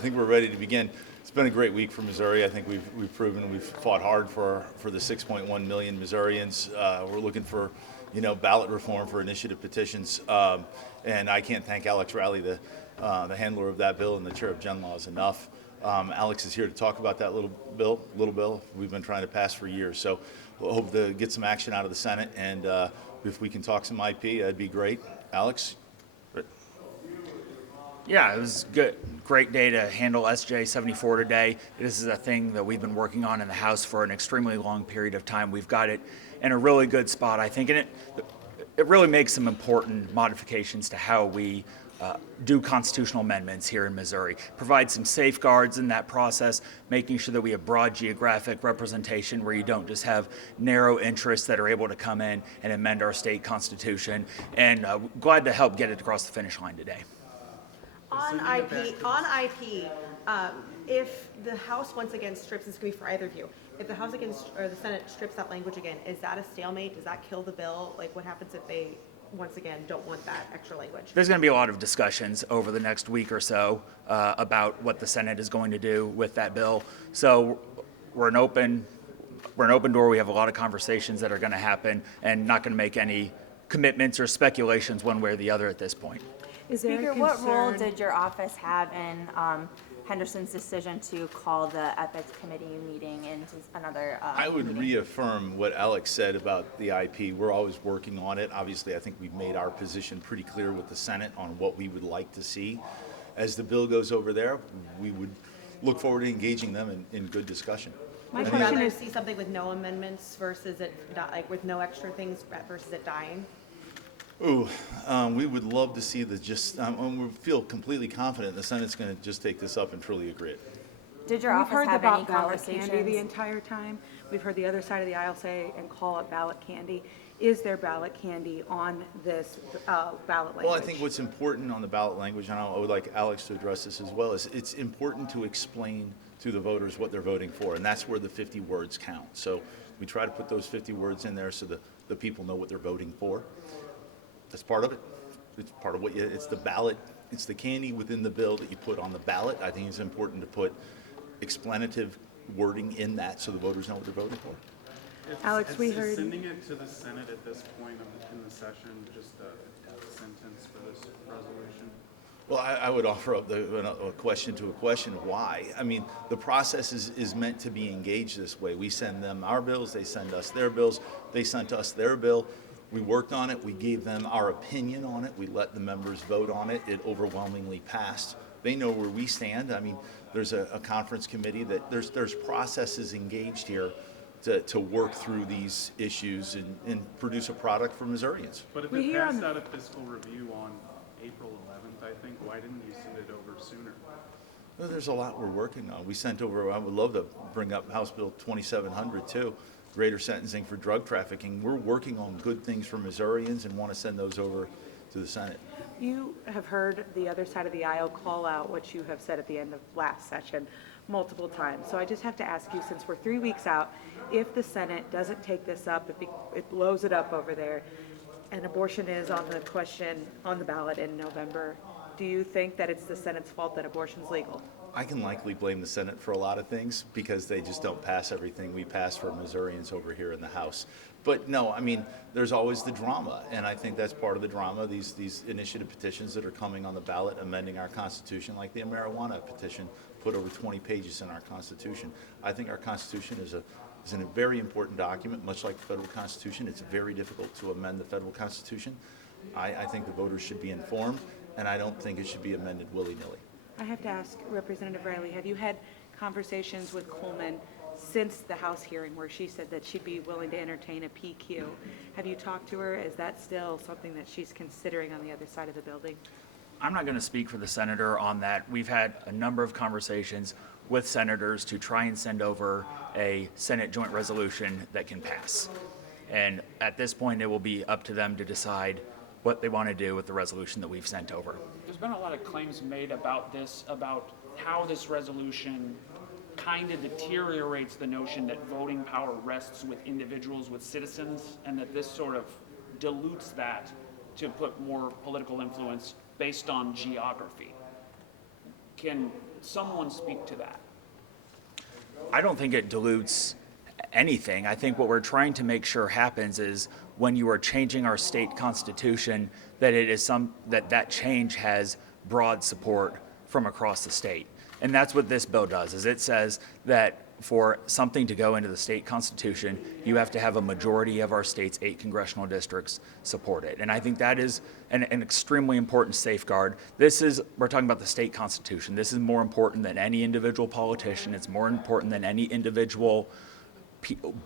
I think we're ready to begin. It's been a great week for Missouri. I think we've proven we've fought hard for the 6.1 million Missourians. We're looking for, ballot reform for initiative petitions, and I can't thank Alex Rowley, the handler of that bill and the chair of Gen Laws, enough. Alex is here to talk about that little bill we've been trying to pass for years. So we'll hope to get some action out of the Senate, and if we can talk some IP, that'd be great. Alex? Yeah, it was good. Great day to handle SJ 74 today. This is a thing that we've been working on in the House for an extremely long period of time. We've got it in a really good spot, I think, and it really makes some important modifications to how we do constitutional amendments here in Missouri. Provide some safeguards in that process, making sure that we have broad geographic representation where you don't just have narrow interests that are able to come in and amend our state constitution. And glad to help get it across the finish line today. On IP, if the House once again strips, this could be for either of you, if the House or the Senate strips that language again, is that a stalemate? Does that kill the bill? Like, what happens if they, once again, don't want that extra language? There's going to be a lot of discussions over the next week or so about what the Senate is going to do with that bill. So we're an open door. We have a lot of conversations that are going to happen, and not going to make any commitments or speculations one way or the other at this point. Speaker, what role did your office have in Henderson's decision to call the Ethics Committee meeting into another I would meeting? reaffirm what Alex said about the IP. We're always working on it. Obviously, I think we've made our position pretty clear with the Senate on what we would like to see. As the bill goes over there, we would look forward to engaging them in good discussion. Would you rather see something with no amendments versus it, with no extra things versus it dying? Ooh, we would love to see we feel completely confident the Senate's going to just take this up and truly agree it. Did your We've office heard have any about ballot conversations? candy the entire time. We've heard the other side of the aisle say and call it ballot candy. Is there ballot candy on this ballot language? Well, I think what's important on the ballot language, and I would like Alex to address this as well, is it's important to explain to the voters what they're voting for, and that's where the 50 words count. So we try to put those 50 words in there so that the people know what they're voting for. That's part of it. It's part of it's the ballot. It's the candy within the bill that you put on the ballot. I think it's important to put explanative wording in that so the voters know what they're voting for. Alex, we heard. Sending it to the Senate at this point in the session just a sentence for this resolution? Well, I would offer up a question to a question of why. I mean, the process is meant to be engaged this way. We send them our bills, they send us their bills, they sent us their bill. We worked on it, we gave them our opinion on it, we let the members vote on it, it overwhelmingly passed. They know where we stand. I mean, there's a conference committee that there's processes engaged here to work through these issues and produce a product for Missourians. But if it passed out of fiscal review on April 11th, I think, why didn't you send it over sooner? Well, there's a lot we're working on. We sent over, I would love to bring up House Bill 2700 too. Greater sentencing for drug trafficking. We're working on good things for Missourians and want to send those over to the Senate. You have heard the other side of the aisle call out what you have said at the end of last session multiple times. So I just have to ask you, since we're 3 weeks out, if the Senate doesn't take this up, if it blows it up over there, and abortion is on the question on the ballot in November, do you think that it's the Senate's fault that abortion's legal? I can likely blame the Senate for a lot of things because they just don't pass everything we pass for Missourians over here in the House. But no, I mean, there's always the drama, and I think that's part of the drama, these initiative petitions that are coming on the ballot, amending our Constitution, like the marijuana petition, put over 20 pages in our Constitution. I think our Constitution is a very important document, much like the federal Constitution. It's very difficult to amend the federal Constitution. I think the voters should be informed, and I don't think it should be amended willy-nilly. I have to ask Representative Riley, have you had conversations with Coleman since the House hearing where she said that she'd be willing to entertain a PQ? Have you talked to her? Is that still something that she's considering on the other side of the building? I'm not going to speak for the senator on that. We've had a number of conversations with senators to try and send over a Senate joint resolution that can pass. And at this point, it will be up to them to decide what they want to do with the resolution that we've sent over. There's been a lot of claims made about this, about how this resolution kind of deteriorates the notion that voting power rests with individuals, with citizens, and that this sort of dilutes that to put more political influence based on geography. Can someone speak to that? I don't think it dilutes anything. I think what we're trying to make sure happens is when you are changing our state constitution, that it is that change has broad support from across the state. And that's what this bill does, is it says that for something to go into the state constitution, you have to have a majority of our state's 8 congressional districts support it. And I think that is an extremely important safeguard. We're talking about the state constitution. This is more important than any individual politician. It's more important than any individual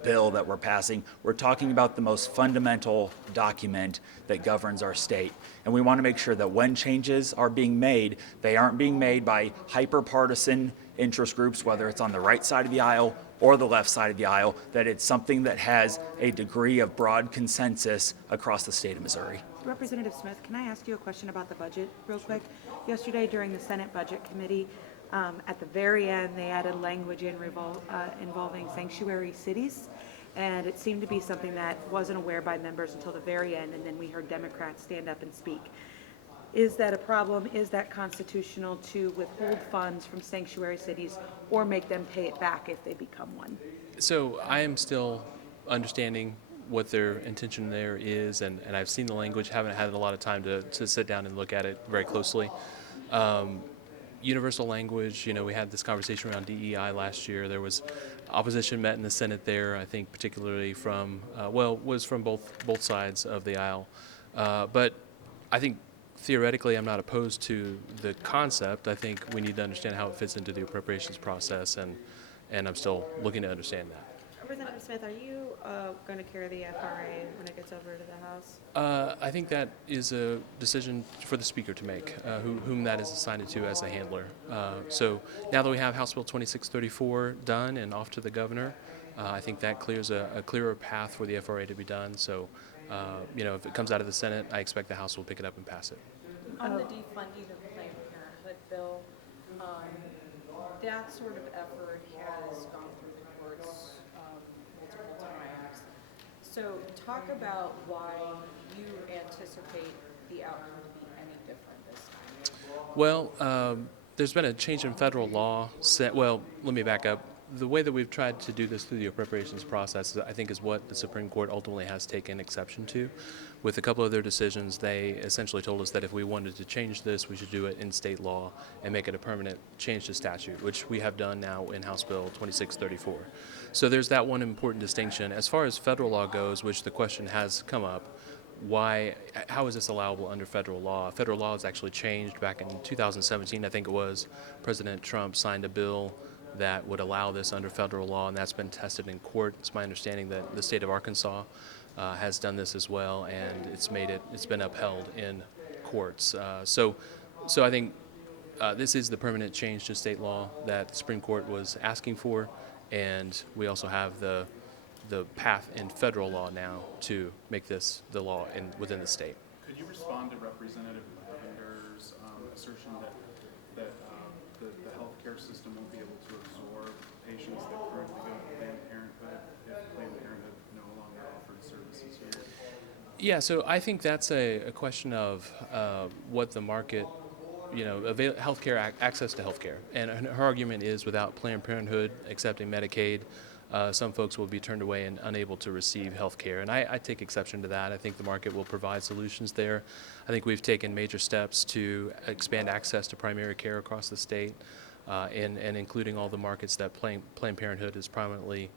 bill that we're passing. We're talking about the most fundamental document that governs our state. And we want to make sure that when changes are being made, they aren't being made by hyper-partisan interest groups, whether it's on the right side of the aisle or the left side of the aisle, that it's something that has a degree of broad consensus across the state of Missouri. Representative Smith, can I ask you a question about the budget real quick? Yesterday during the Senate Budget Committee, at the very end, they added language involving sanctuary cities. And it seemed to be something that wasn't aware by members until the very end, and then we heard Democrats stand up and speak. Is that a problem? Is that constitutional to withhold funds from sanctuary cities or make them pay it back if they become one? So I am still understanding what their intention there is, and I've seen the language, haven't had a lot of time to sit down and look at it very closely. Universal language, we had this conversation around DEI last year. There was opposition met in the Senate there, I think particularly from, was from both sides of the aisle. But I think theoretically I'm not opposed to the concept. I think we need to understand how it fits into the appropriations process, and I'm still looking to understand that. Representative Smith, are you going to carry the FRA when it gets over to the House? I think that is a decision for the Speaker to make, whom that is assigned to as a handler. So now that we have House Bill 2634 done and off to the Governor, I think that clears a clearer path for the FRA to be done. So, if it comes out of the Senate, I expect the House will pick it up and pass it. On the defunding of Planned Parenthood bill, that sort of effort has gone through the courts multiple times. So talk about why you anticipate the outcome to be any different this time. Well, there's been a change in federal law. Well, let me back up. The way that we've tried to do this through the appropriations process, I think, is what the Supreme Court ultimately has taken exception to. With a couple of their decisions, they essentially told us that if we wanted to change this, we should do it in state law and make it a permanent change to statute, which we have done now in House Bill 2634. So there's that one important distinction. As far as federal law goes, which the question has come up, how is this allowable under federal law? Federal law has actually changed back in 2017, I think it was. President Trump signed a bill that would allow this under federal law, and that's been tested in court. It's my understanding that the state of Arkansas has done this as well, and it's been upheld in courts. So I think this is the permanent change to state law that the Supreme Court was asking for, and we also have the path in federal law now to make this the law within the state. Could you respond to Representative Lavender's assertion that the healthcare system won't be able to absorb patients that currently go to Planned Parenthood if Planned Parenthood no longer offered services here? Yeah, so I think that's a question of what the market, healthcare, access to healthcare. And her argument is without Planned Parenthood accepting Medicaid, some folks will be turned away and unable to receive health care. And I take exception to that. I think the market will provide solutions there. I think we've taken major steps to expand access to primary care across the state, and including all the markets that Planned Parenthood is prominently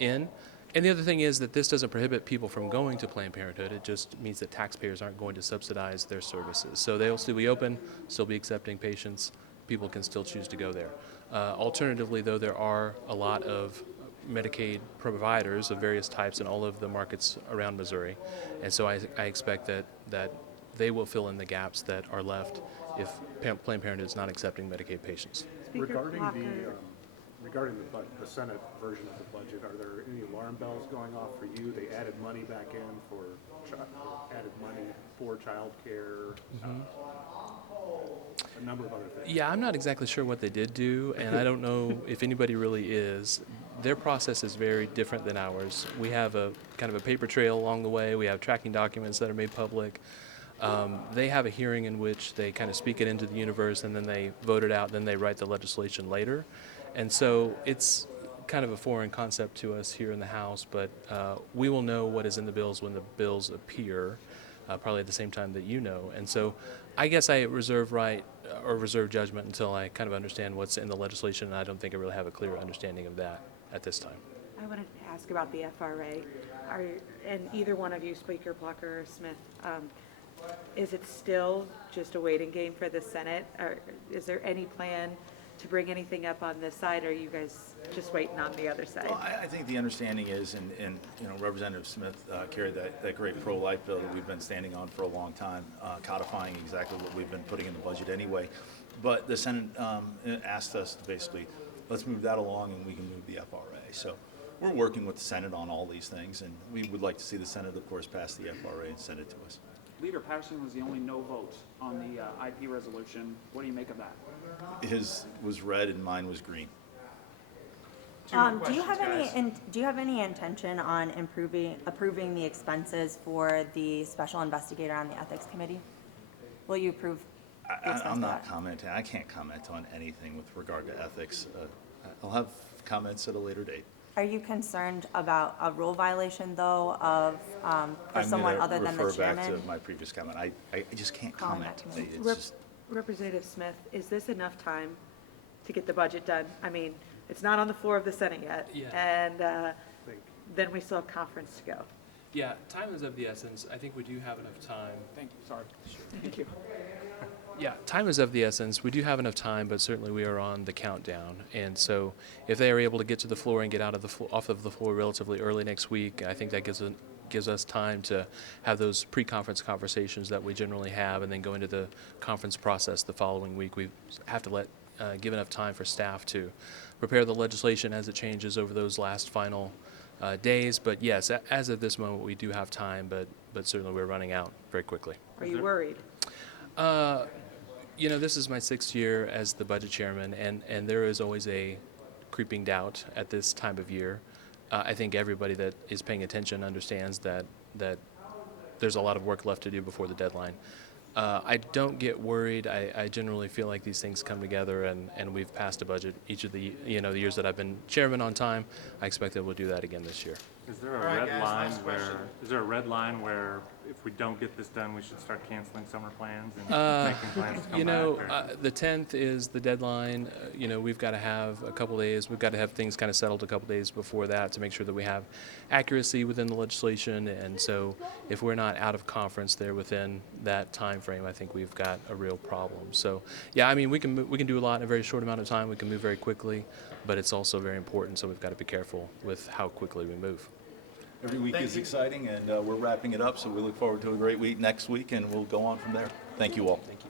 in. And the other thing is that this doesn't prohibit people from going to Planned Parenthood. It just means that taxpayers aren't going to subsidize their services. So they'll still be open, still be accepting patients. People can still choose to go there. Alternatively, though, there are a lot of Medicaid providers of various types in all of the markets around Missouri. And so I expect that they will fill in the gaps that are left if Planned Parenthood is not accepting Medicaid patients. Regarding the Senate version of the budget, are there any alarm bells going off for you? They added money back in for child care, a number of other things. Yeah, I'm not exactly sure what they did do, and I don't know if anybody really is. Their process is very different than ours. We have a kind of a paper trail along the way. We have tracking documents that are made public. They have a hearing in which they kind of speak it into the universe, and then they vote it out, then they write the legislation later. And so it's kind of a foreign concept to us here in the House, but we will know what is in the bills when the bills appear, probably at the same time that you know. And so I guess I reserve judgment until I kind of understand what's in the legislation, and I don't think I really have a clear understanding of that at this time. I wanted to ask about the FRA. And either one of you, Speaker Plucker or Smith, is it still just a waiting game for the Senate? Or is there any plan to bring anything up on this side, or are you guys just waiting on the other side? Well, I think the understanding is, and Representative Smith carried that great pro-life bill that we've been standing on for a long time, codifying exactly what we've been putting in the budget anyway. But the Senate asked us to basically, let's move that along and we can move the FRA. So we're working with the Senate on all these things, and we would like to see the Senate, of course, pass the FRA and send it to us. Leader Patterson was the only no vote on the IP resolution. What do you make of that? His was red and mine was green. Do you have any intention on approving the expenses for the special investigator on the ethics committee? Will you approve the expense I'm for not that? commenting. I can't comment on anything with regard to ethics. I'll have comments at a later date. Are you concerned about a rule violation, though, for someone other than the I'm going to refer back chairman? to my previous comment. I just can't Calling comment. that committee. It's just, Representative Smith, is this enough time to get the budget done? I mean, it's not on the floor of the Senate yet. Yeah. And then we still have conference to go. Yeah, time is of the essence. I think we do have enough time. Thank you, sorry. Thank you. Yeah, time is of the essence. We do have enough time, but certainly we are on the countdown. And so if they are able to get to the floor and get off of the floor relatively early next week, I think that gives us time to have those pre-conference conversations that we generally have, and then go into the conference process the following week. We have to give enough time for staff to prepare the legislation as it changes over those last final days. But yes, as of this moment, we do have time, but certainly we're running out very quickly. Are you worried? This is my 6th year as the budget chairman, and there is always a creeping doubt at this time of year. I think everybody that is paying attention understands that there's a lot of work left to do before the deadline. I don't get worried. I generally feel like these things come together, and we've passed a budget each of the the years that I've been chairman on time. I expect that we'll do that again this year. Is there a red line where if we don't get this done, we should start canceling summer plans and making plans to come back? Or? The 10th is the deadline. We've got to have a couple days. We've got to have things kind of settled a couple days before that to make sure that we have accuracy within the legislation. And so if we're not out of conference there within that time frame, I think we've got a real problem. So, yeah, I mean, we can do a lot in a very short amount of time. We can move very quickly, but it's also very important, so we've got to be careful with how quickly we move. every week is exciting, and we're wrapping it up, so we look forward to a great week next week, and we'll go on from there. Thank you all. Thank you.